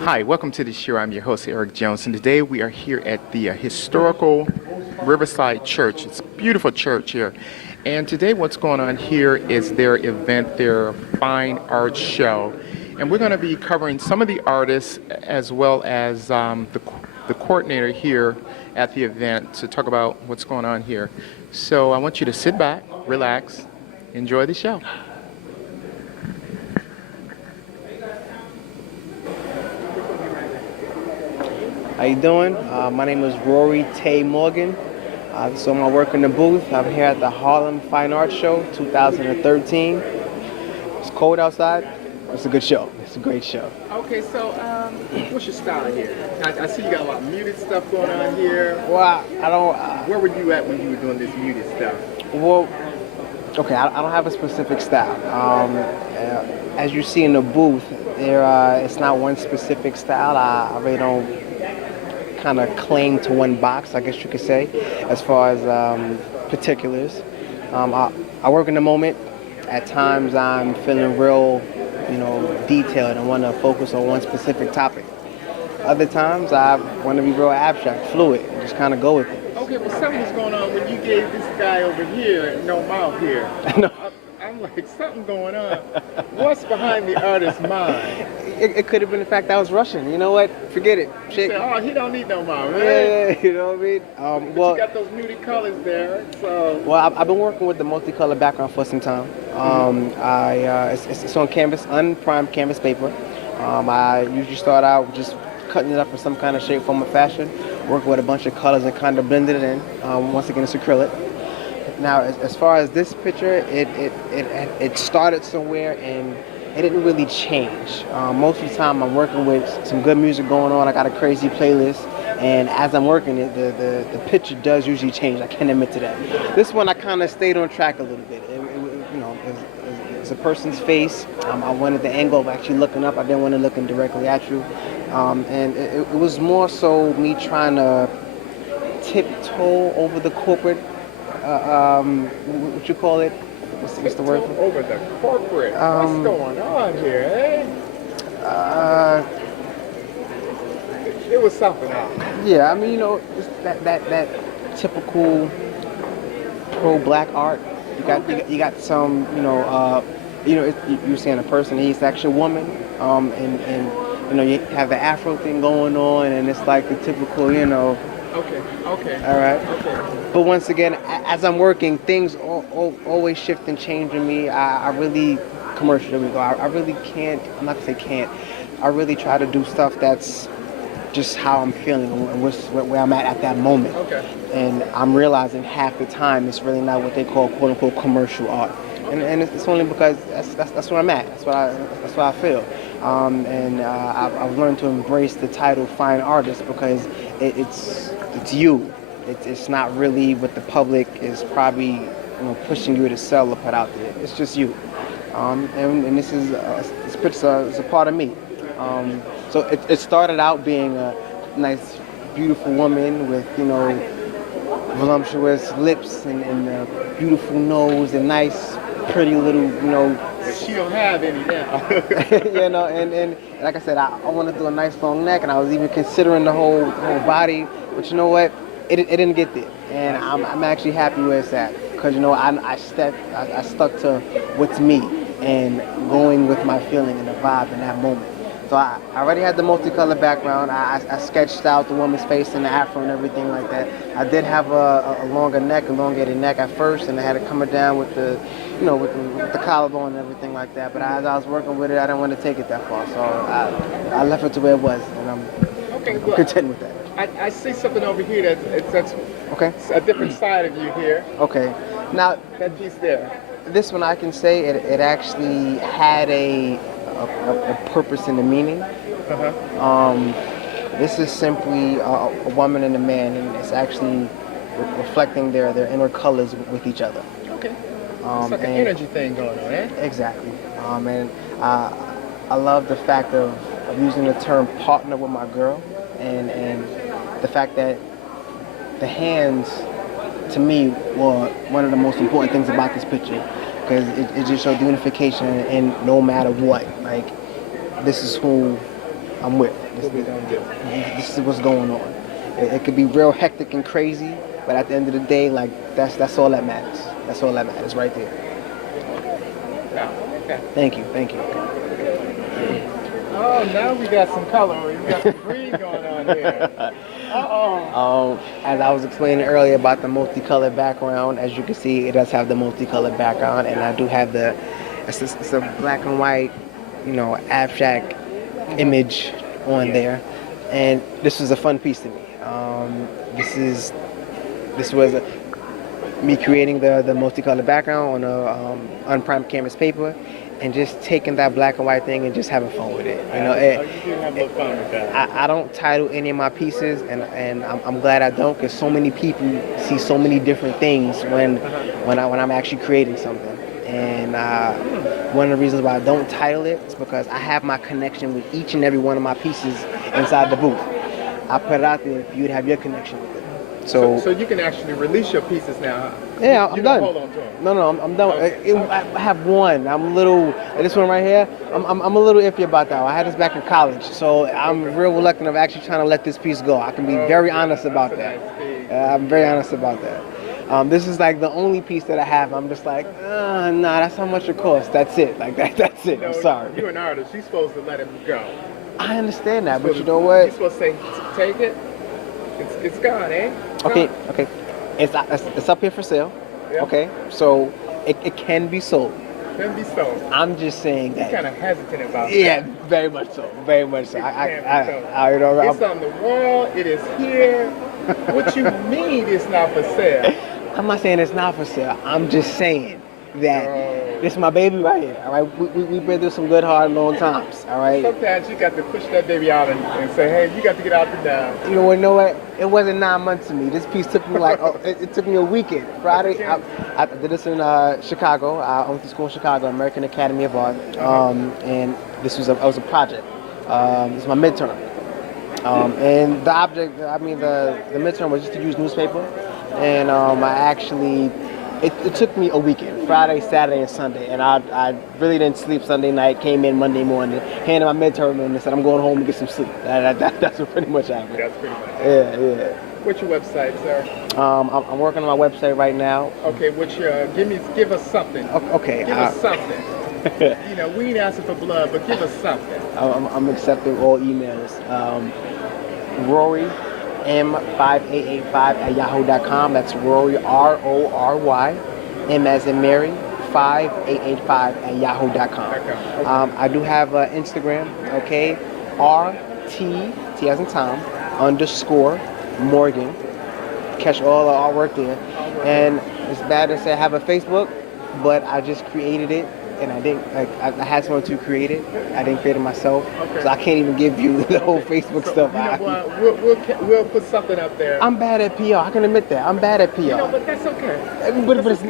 Hi, welcome to the show. I'm your host, Eric Jones, and today we are here at the historical Riverside Church. It's a beautiful church here. And today what's going on here is their event, their fine art show. And we're going to be covering some of the artists as well as the coordinator here at the event to talk about what's going on here. So I want you to sit back, relax, enjoy the show. How you doing? My name is Rory Tay Morgan. So my work in the booth. I'm here at the Harlem Fine Arts Show 2013. It's cold outside. It's a good show. It's a great show. Okay, so what's your style here? I see you got a lot of muted stuff going on here. Well, I don't. Where were you at when you were doing this muted stuff? Well, okay, I don't have a specific style. As you see in the booth, it's not one specific style. I really don't kind of cling to one box, I guess you could say, as far as particulars. I work in the moment. At times I'm feeling real, detailed and want to focus on one specific topic. Other times I want to be real abstract, fluid, and just kind of go with it. Okay, well something's going on when you gave this guy over here no mouth here. No. I'm like, something going on. What's behind the artist's mind? It could have been the fact that I was Russian. You know what? Forget it. Say, oh, he don't need no mouth, right? Yeah, you know what I mean? But you got those muted colors there, so... Well, I've been working with the multicolor background for some time. It's on canvas, unprimed canvas paper. I usually start out just cutting it up in some kind of shape, form, or fashion, work with a bunch of colors and kind of blend it in. Once again, it's acrylic. Now, as far as this picture, it started somewhere and it didn't really change. Most of the time, I'm working with some good music going on. I got a crazy playlist, and as I'm working it, the picture does usually change. I can admit to that. This one, I kind of stayed on track a little bit. It's a person's face. I wanted the angle of actually looking up. I didn't want to looking directly at you, and it was more so me trying to tiptoe over the corporate. What you call it? What's the word? Over the corporate. What's going on here, eh? It was something else. Yeah, I mean, it's that typical pro-black art. You got some, you're saying a person, he's actually a woman, and you have the Afro thing going on, and it's like the typical, Okay. All right. Okay. But once again, as I'm working, things always shift and change in me. I really, commercial, there we go. I really can't, I'm not going to say can't, I really try to do stuff that's just how I'm feeling and where I'm at that moment. Okay. And I'm realizing half the time it's really not what they call quote unquote commercial art. Okay. And it's only because that's where I'm at. That's what I feel. I've learned to embrace the title fine artist because it's you. It's not really what the public is probably pushing you to sell or put out there. It's just you. And this is it's a part of me. So it started out being a nice, beautiful woman with voluptuous lips and a beautiful nose and nice, pretty little She don't have any now. and like I said, I want to do a nice long neck, and I was even considering the whole body, but you know what? It didn't get there, and I'm actually happy where it's at, because I stuck to what's me and going with my feeling and the vibe in that moment. So I already had the multicolored background. I sketched out the woman's face and the afro and everything like that. I did have a longer neck, elongated neck at first, and I had it coming down with the with the collarbone and everything like that. But as I was working with it, I didn't want to take it that far, so I left it to where it was, and I'm content with that. I see something over here that's okay. A different side of you here. Okay, now that piece there. This one I can say it actually had a purpose and a meaning. This is simply a woman and a man, and it's actually reflecting their inner colors with each other. Okay. It's like an energy thing going on, eh? Exactly. And I love the fact of using the term partner with my girl, and the fact that the hands, to me, were one of the most important things about this picture, because it just showed the unification and no matter what, like, this is who I'm with. What we gonna do? This is what's going on. It could be real hectic and crazy, but at the end of the day, like that's all that matters. That's all that matters right there. Oh, okay. Thank you. Oh, now we got some color. We got some green going on here. As I was explaining earlier about the multicolored background, as you can see, it does have the multicolored background, and I do have it's a black and white, abstract image on there, and this was a fun piece to me. This was me creating the multicolored background on a unprimed canvas paper, and just taking that black and white thing and just having fun with it. You do have a little fun with that. I don't title any of my pieces, and I'm glad I don't, because so many people see so many different things when I'm actually creating something. And one of the reasons why I don't title it is because I have my connection with each and every one of my pieces inside the booth. I put it out there for you to have your connection with it. So you can actually release your pieces now, huh? Yeah, I'm done. Hold on to them. No, I'm done. I have one. I'm a little. This one right here. I'm a little iffy about that one. I had this back in college, so I'm real reluctant of actually trying to let this piece go. I can be very honest about that. I'm very honest about that. This is like the only piece that I have. I'm just like, nah, that's how much it costs. That's it. Like that's it. I'm sorry. You're an artist. You're supposed to let him go. I understand that, but you know what? You're supposed to say, take it. It's gone, eh? Okay. It's up here for sale. Yeah. Okay, so it can be sold. Can be sold. I'm just saying that. You're kind of hesitant about that. Yeah, very much so. Very much so. It's on the wall. It is here. What you mean it's not for sale? I'm not saying it's not for sale. I'm just saying that this is my baby right here. All right, we've been through some good, hard, long times. All right. Sometimes you got to push that baby out and say, hey, you got to get out the down. You know what? It wasn't 9 months to me. This piece took me it took me a weekend. Friday, I did this in Chicago. I went to school in Chicago, American Academy of Art, and this was a project. This is my midterm, and the object, the midterm was just to use newspaper, and I actually. It took me a weekend, Friday, Saturday, and Sunday, and I really didn't sleep Sunday night, came in Monday morning, handed my midterm in and said, I'm going home to get some sleep. That's what pretty much happened. That's pretty much it. Yeah. What's your website, sir? I'm working on my website right now. Okay, give us something. Okay. Give us something. We ain't asking for blood, but give us something. I'm accepting all emails. Rory M5885 at yahoo.com. That's Rory, Rory, M as in Mary, 5885 at yahoo.com. I do have Instagram, okay, RT, T as in Tom, _ Morgan. Catch all the artwork there. And it's bad to say I have a Facebook, but I just created it. And I had someone to create it. I didn't create it myself, so I can't even give you the whole Facebook stuff. We'll put something up there. I'm bad at PR. I can admit that. I'm bad at PR. But that's okay.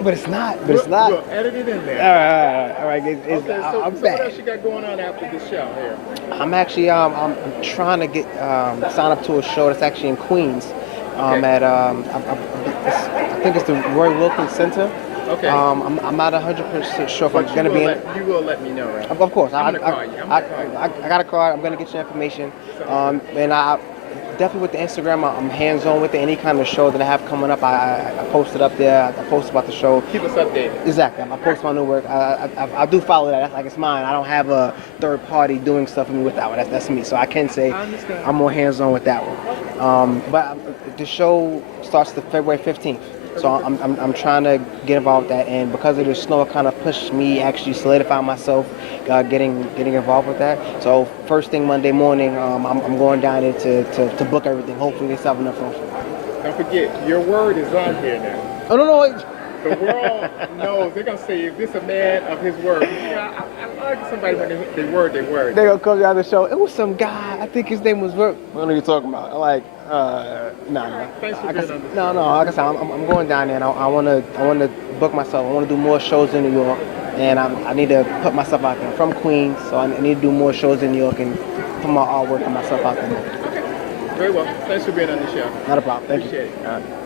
But it's not. We'll edit it in there. All right. So I'm what bad. else you got going on after this show here? I'm actually I'm trying to get sign up to a show that's actually in Queens. At I think it's the Roy Wilkins Center. Okay. I'm not 100% sure if I'm going to be in it. You will let me know, right? Of course. I'm going to call you. I got a card. I'm going to get your information. And I definitely with the Instagram, I'm hands-on with it. Any kind of show that I have coming up, I post it up there. I post about the show. Keep us updated. Exactly. I post my new work. I do follow that. That's like it's mine. I don't have a third party doing stuff for me with that one. That's me. So I can say I'm more hands-on with that one. But the show starts the February 15th. So I'm trying to get involved with that, and because of the snow, it kind of pushed me actually solidify myself, getting involved with that. So first thing Monday morning, I'm going down there to book everything. Hopefully they still have enough room. Don't forget, your word is on here now. Oh no. The world knows. They're gonna say, "Is this a man of his word?" I like somebody when they word. They're gonna come down the show. It was some guy. I think his name was Rory. What are you talking about? I'm like, nah. Thanks for being on the No. Like I said, I'm going down there, and I wanna book myself. I wanna do more shows in New York, and I need to put myself out there. I'm from Queens, so I need to do more shows in New York and put my artwork and myself out there. Okay. Very well. Thanks for being on the show. Not a problem. Thank you. Appreciate it. All right.